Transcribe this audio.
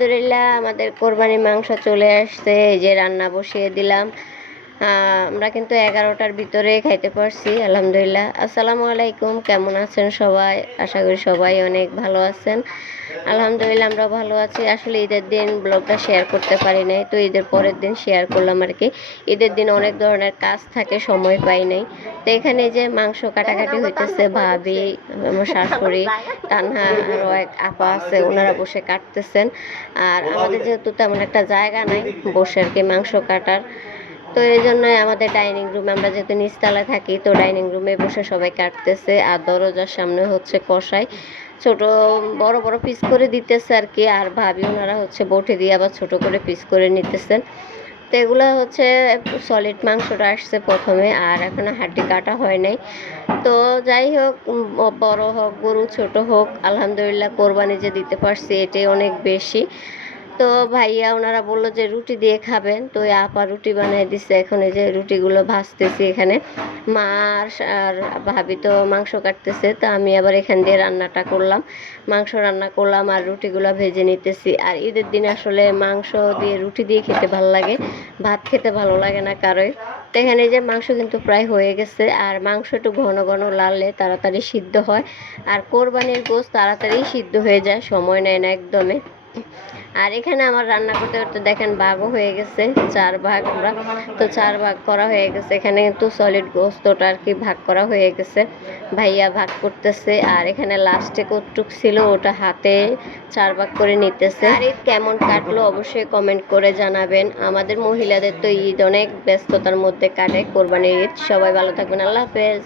আলহামদুলিল্লাহ আমাদের কোরবানির মাংস চলে আসছে, এই যে রান্না বসিয়ে দিলাম। আমরা কিন্তু 11টার ভিতরে খাইতে পারছি আলহামদুলিল্লাহ। আসসালামু আলাইকুম, কেমন আছেন সবাই? আশা করি সবাই অনেক ভালো আছেন। আলহামদুলিল্লাহ আমরাও ভালো আছি। আসলে ঈদের দিন ব্লগটা শেয়ার করতে পারি নাই, তো ঈদের পরের দিন শেয়ার করলাম আর কি। ঈদের দিন অনেক ধরনের কাজ থাকে, সময় পাই নাই। তো এখানে যে মাংস কাটাকাটি হইতেছে, ভাবি, আমার শাশুড়ি, তানহা, আরও এক আপা আছে, ওনারা বসে কাটতেছেন। আর আমাদের যেহেতু তেমন একটা জায়গা নাই বসে আর কি মাংস কাটার, তো এই জন্যই আমাদের ডাইনিং রুমে, আমরা যেহেতু নিচতলায় থাকি, তো ডাইনিং রুমে বসে সবাই কাটতেছে। আর দরজার সামনে হচ্ছে কষাই ছোট বড় বড় পিস করে দিতেছে আর কি। আর ভাবি ওনারা হচ্ছে বটি দিয়ে আবার ছোট করে পিস করে নিতেছেন। তো এগুলো হচ্ছে সলিড মাংসটা আসছে প্রথমে, আর এখনো হাড্ডি কাটা হয় নাই। তো যাই হোক, বড় হোক গরু ছোট হোক, আলহামদুলিল্লাহ কোরবানি যে দিতে পারছি এটাই অনেক বেশি। তো ভাইয়া ওনারা বললো যে রুটি দিয়ে খাবেন, তো ওই আপা রুটি বানিয়ে দিচ্ছে। এখন এই যে রুটিগুলো ভাজতেছি এখানে। মা আর ভাবি তো মাংস কাটতেছে, তো আমি আবার এখান দিয়ে রান্নাটা করলাম, মাংস রান্না করলাম আর রুটিগুলো ভেজে নিতেছি। আর ঈদের দিন আসলে মাংস দিয়ে রুটি দিয়ে খেতে ভালো লাগে, ভাত খেতে ভালো লাগে না কারোই। তো এখানে যে মাংস কিন্তু প্রায় হয়ে গেছে, আর মাংস একটু ঘন ঘন লাললে তাড়াতাড়ি সিদ্ধ হয়। আর কোরবানির গোশত তাড়াতাড়ি সিদ্ধ হয়ে যায়, সময় নেয় না একদমই। আর এখানে আমার রান্না করতে করতে দেখেন ভাগও হয়ে গেছে, 4 ভাগ আমরা। তো 4 ভাগ করা হয়ে গেছে, এখানে কিন্তু সলিড গোস্তটা আর কি ভাগ করা হয়ে গেছে, ভাইয়া ভাগ করতেছে। আর এখানে লাস্টে কতটুক ছিল ওটা হাতে 4 ভাগ করে নিতেছে। আর ঈদ কেমন কাটলো অবশ্যই কমেন্ট করে জানাবেন। আমাদের মহিলাদের তো ঈদ অনেক ব্যস্ততার মধ্যে কাটে, কোরবানির ঈদ। সবাই ভালো থাকবেন, আল্লাহ হাফেজ।